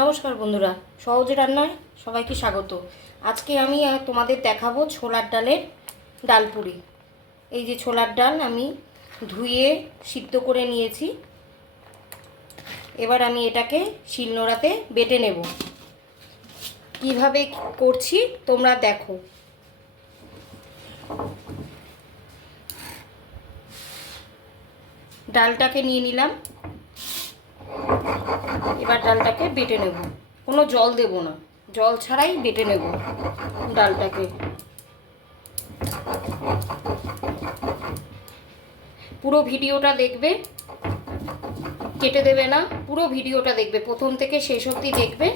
নমস্কার বন্ধুরা, সহজে রান্নায় সবাইকে স্বাগত। আজকে আমি তোমাদের দেখাবো ছোলার ডালের ডালপুরি। এই যে ছোলার ডাল আমি ধুয়ে সিদ্ধ করে নিয়েছি। এবার আমি এটাকে শিলনোড়াতে বেটে নেব। কিভাবে করছি তোমরা দেখো। ডালটাকে নিয়ে নিলাম, এবার ডালটাকে বেটে নেব। কোনো জল দেব না, জল ছাড়াই বেটে নেব ডালটাকে। পুরো ভিডিওটা দেখবে, কেটে দেবে না, পুরো ভিডিওটা দেখবে, প্রথম থেকে শেষ অবধি দেখবে,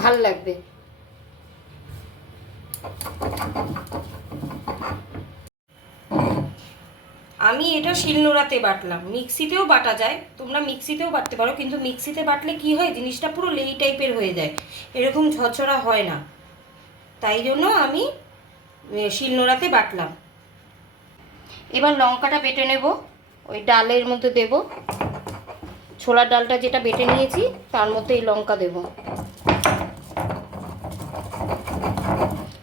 ভাল লাগবে। আমি এটা শিলনোড়াতে বাটলাম, মিক্সিতেও বাটা যায়, তোমরা মিক্সিতেও বাটতে পারো, কিন্তু মিক্সিতে বাটলে কি হয়, জিনিসটা পুরো লেই টাইপের হয়ে যায়, এরকম ঝরঝরা হয় না, তাই জন্য আমি শিলনোড়াতে বাটলাম। এবার লঙ্কাটা বেটে নেব, ওই ডালের মধ্যে দেব। ছোলার ডালটা যেটা বেটে নিয়েছি তার মধ্যে এই লঙ্কা দেব।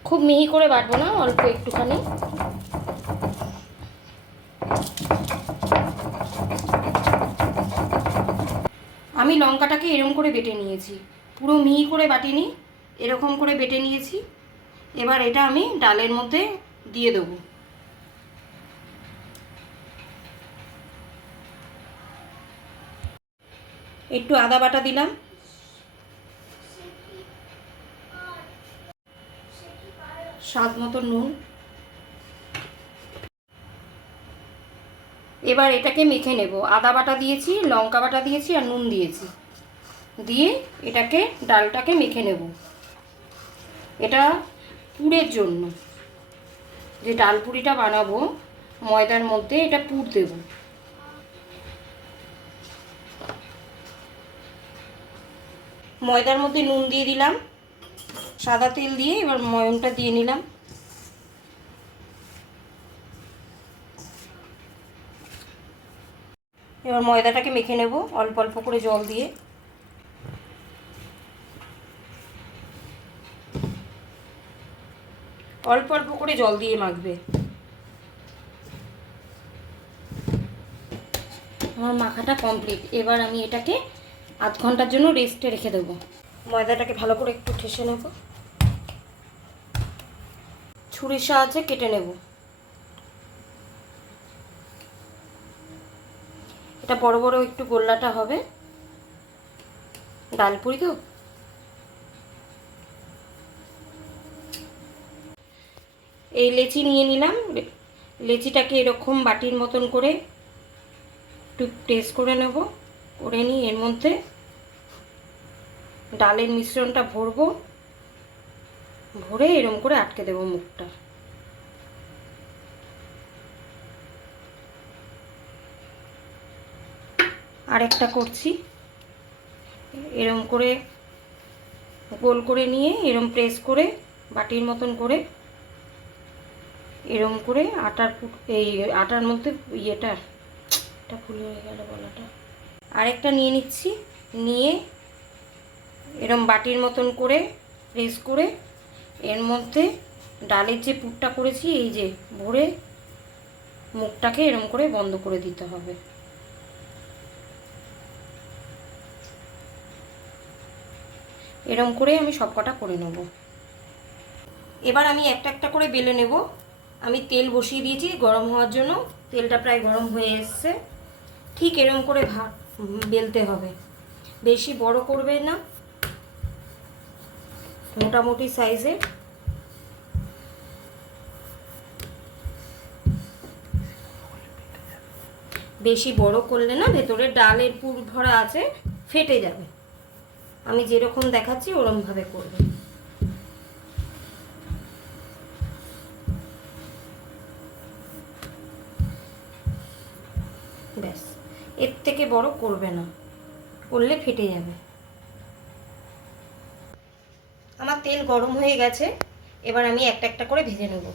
খুব মিহি করে বাটবো না, অল্প একটুখানি। আমি লঙ্কাটাকে এরকম করে বেটে নিয়েছি, পুরো মিহি করে বাটিনি, এরকম করে বেটে নিয়েছি। এবার এটা আমি ডালের মধ্যে দিয়ে দেবো। একটু আদা বাটা দিলাম, স্বাদ মতো নুন। এবার এটাকে মেখে নেব। আদা বাটা দিয়েছি, লঙ্কা বাটা দিয়েছি আর নুন দিয়েছি, দিয়ে এটাকে ডালটাকে মেখে নেব। এটা পুরের জন্য, যে ডাল পুরিটা বানাবো ময়দার মধ্যে, এটা পুর দেব। ময়দার মধ্যে নুন দিয়ে দিলাম, সাদা তেল দিয়ে এবার ময়নটা দিয়ে নিলাম। এবার ময়দাটাকে মেখে নেব অল্প অল্প করে জল দিয়ে। অল্প অল্প করে জল দিয়ে মাখবে। আমার মাখাটা কমপ্লিট। এবার আমি এটাকে আধ ঘন্টার জন্য রেস্টে রেখে দেবো। ময়দাটাকে ভালো করে একটু ঠেসে নেব, ছুরির সাহায্যে কেটে নেব। এটা বড় বড় একটু গোল্লাটা হবে, ডালপুরি তো। এই লেচি নিয়ে নিলাম, লেচিটাকে এরকম বাটির মতন করে একটু প্রেস করে নেব, করে নিয়ে এর মধ্যে ডালের মিশ্রণটা ভরবো, ভরে এরম করে আটকে দেব মুখটা। আরেকটা করছি, এরম করে গোল করে নিয়ে এরম প্রেস করে বাটির মতন করে এরম করে এই আটার মধ্যে এটা ভুল হয়ে গেল বলাটা। আরেকটা নিয়ে নিচ্ছি, নিয়ে এরম বাটির মতন করে প্রেস করে এর মধ্যে ডালের যে পুরটা করেছি এই যে ভরে মুখটাকে এরম করে বন্ধ করে দিতে হবে। এরম করে আমি সবকটা করে নেব। এবার আমি একটা একটা করে বেলে নেব। আমি তেল বসিয়ে দিয়েছি গরম হওয়ার জন্য, তেলটা প্রায় গরম হয়ে এসছে। ঠিক এরম করে বেলতে হবে, বেশি বড় করবে না, মোটামুটি সাইজের। বেশি বড় করলে না ভেতরে ডালের পুর ভরা আছে, ফেটে যাবে। আমি যেরকম দেখাচ্ছি ওরমভাবে করবে। ব্যাস, এর থেকে বড় করবে না, করলে ফেটে যাবে। আমার তেল গরম হয়ে গেছে, এবার আমি একটা একটা করে ভেজে নেব।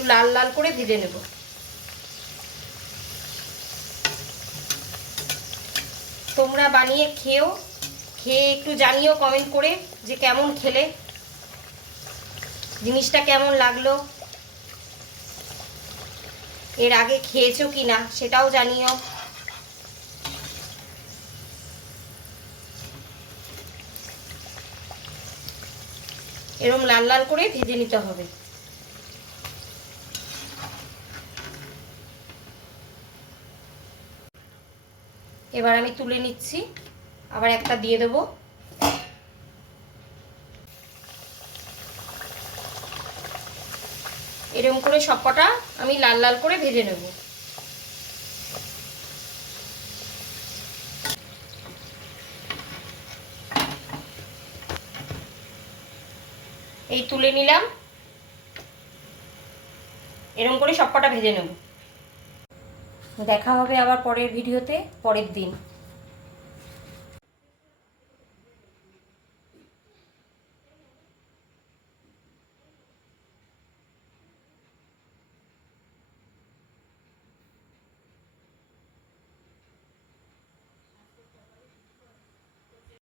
একটু লাল লাল করে ভেজে নেব। তোমরা বানিয়ে খেয়ে একটু জানিও কমেন্ট করে যে কেমন খেলে, জিনিসটা কেমন লাগলো, এর আগে খেয়েছো কি না সেটাও জানিও। এরকম লাল লাল করে ভেজে নিতে হবে। এবার আমি তুলে নিচ্ছি, আবার একটা দিয়ে দেবো। এরকম করে সবকটা আমি লাল লাল করে ভেজে নেব। এই তুলে নিলাম, এরকম করে সবকটা ভেজে নেব। দেখা হবে আবার পরের ভিডিওতে পরের দিন।